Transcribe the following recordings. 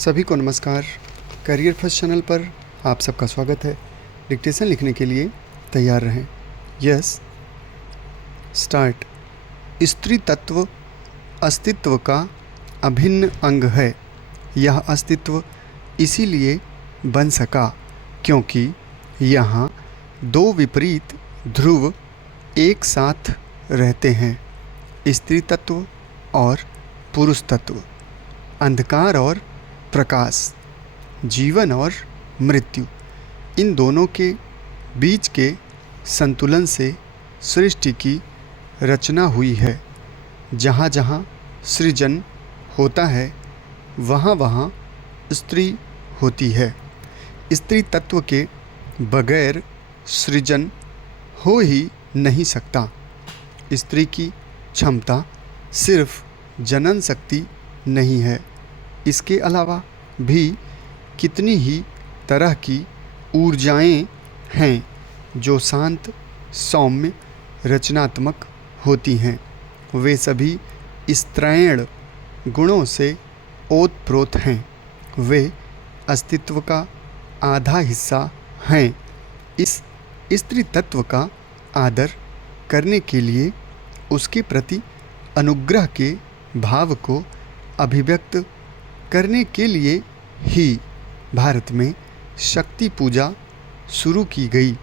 सभी को नमस्कार। करियर फर्स्ट चैनल पर आप सबका स्वागत है। डिक्टेशन लिखने के लिए तैयार रहें। Yes, start. स्त्री तत्व अस्तित्व का अभिन्न अंग है। यह अस्तित्व इसीलिए बन सका क्योंकि यहाँ दो विपरीत ध्रुव एक साथ रहते हैं, स्त्री तत्व और पुरुष तत्व, अंधकार और प्रकाश, जीवन और मृत्यु। इन दोनों के बीच के संतुलन से सृष्टि की रचना हुई है। जहाँ जहाँ सृजन होता है वहाँ वहाँ स्त्री होती है। स्त्री तत्व के बगैर सृजन हो ही नहीं सकता। स्त्री की क्षमता सिर्फ जनन शक्ति नहीं है, इसके अलावा भी कितनी ही तरह की ऊर्जाएं हैं जो शांत, सौम्य, रचनात्मक होती हैं। वे सभी स्त्रैण गुणों से ओतप्रोत हैं। वे अस्तित्व का आधा हिस्सा हैं। इस स्त्री तत्व का आदर करने के लिए उसके प्रति अनुग्रह के भाव को अभिव्यक्त करने के लिए ही भारत में शक्ति पूजा शुरू की गई।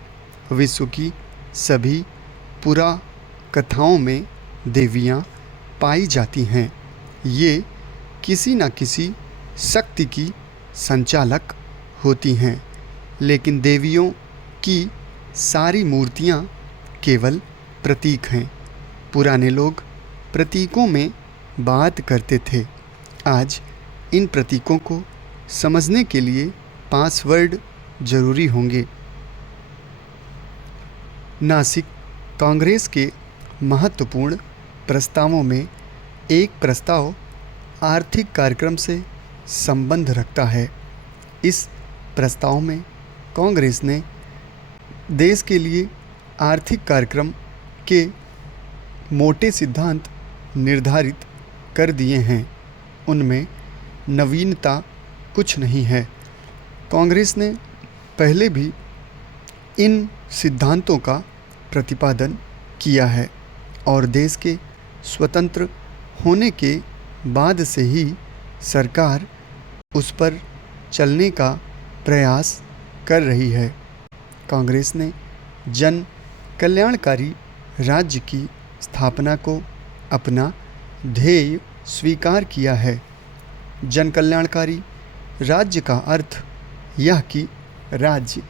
विश्व की सभी पुरा कथाओं में देवियाँ पाई जाती हैं। ये किसी न किसी शक्ति की संचालक होती हैं, लेकिन देवियों की सारी मूर्तियाँ केवल प्रतीक हैं। पुराने लोग प्रतीकों में बात करते थे। आज इन प्रतीकों को समझने के लिए 5 वर्ड जरूरी होंगे। नासिक कांग्रेस के महत्वपूर्ण प्रस्तावों में एक प्रस्ताव आर्थिक कार्यक्रम से संबंध रखता है। इस प्रस्ताव में कांग्रेस ने देश के लिए आर्थिक कार्यक्रम के मोटे सिद्धांत निर्धारित कर दिए हैं। उनमें नवीनता कुछ नहीं है। कांग्रेस ने पहले भी इन सिद्धांतों का प्रतिपादन किया है और देश के स्वतंत्र होने के बाद से ही सरकार उस पर चलने का प्रयास कर रही है। कांग्रेस ने जन कल्याणकारी राज्य की स्थापना को अपना ध्येय स्वीकार किया है। जन कल्याणकारी राज्य का अर्थ यह कि राज्य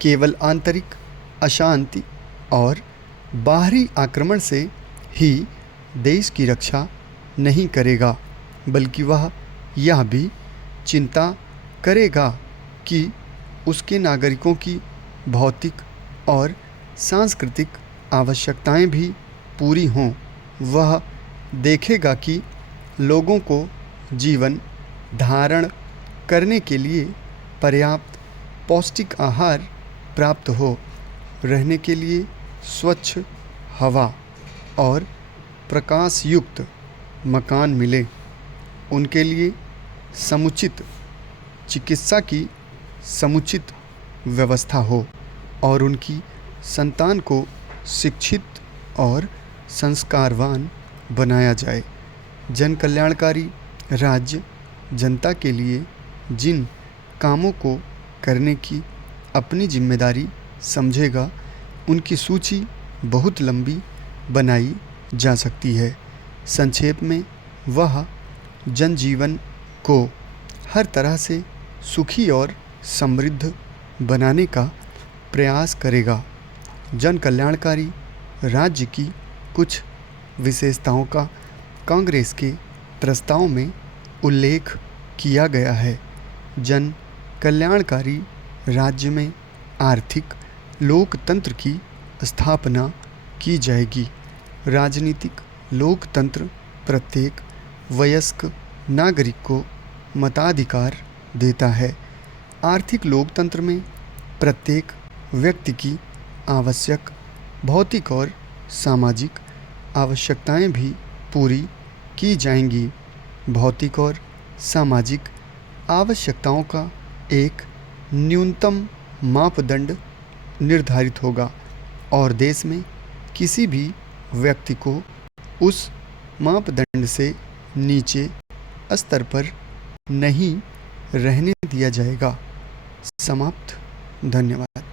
केवल आंतरिक अशांति और बाहरी आक्रमण से ही देश की रक्षा नहीं करेगा, बल्कि वह यह भी चिंता करेगा कि उसके नागरिकों की भौतिक और सांस्कृतिक आवश्यकताएं भी पूरी हों। वह देखेगा कि लोगों को जीवन धारण करने के लिए पर्याप्त पौष्टिक आहार प्राप्त हो, रहने के लिए स्वच्छ हवा और प्रकाश युक्त मकान मिले, उनके लिए समुचित चिकित्सा की समुचित व्यवस्था हो और उनकी संतान को शिक्षित और संस्कारवान बनाया जाए। जन कल्याणकारी राज्य जनता के लिए जिन कामों को करने की अपनी जिम्मेदारी समझेगा, उनकी सूची बहुत लंबी बनाई जा सकती है। संक्षेप में वह जनजीवन को हर तरह से सुखी और समृद्ध बनाने का प्रयास करेगा। जन कल्याणकारी राज्य की कुछ विशेषताओं का कांग्रेस के प्रस्ताव में उल्लेख किया गया है। जन कल्याणकारी राज्य में आर्थिक लोकतंत्र की स्थापना की जाएगी। राजनीतिक लोकतंत्र प्रत्येक वयस्क नागरिक को मताधिकार देता है। आर्थिक लोकतंत्र में प्रत्येक व्यक्ति की आवश्यक भौतिक और सामाजिक आवश्यकताएं भी पूरी की जाएंगी। भौतिक और सामाजिक आवश्यकताओं का एक न्यूनतम मापदंड निर्धारित होगा और देश में किसी भी व्यक्ति को उस मापदंड से नीचे स्तर पर नहीं रहने दिया जाएगा। समाप्त। धन्यवाद।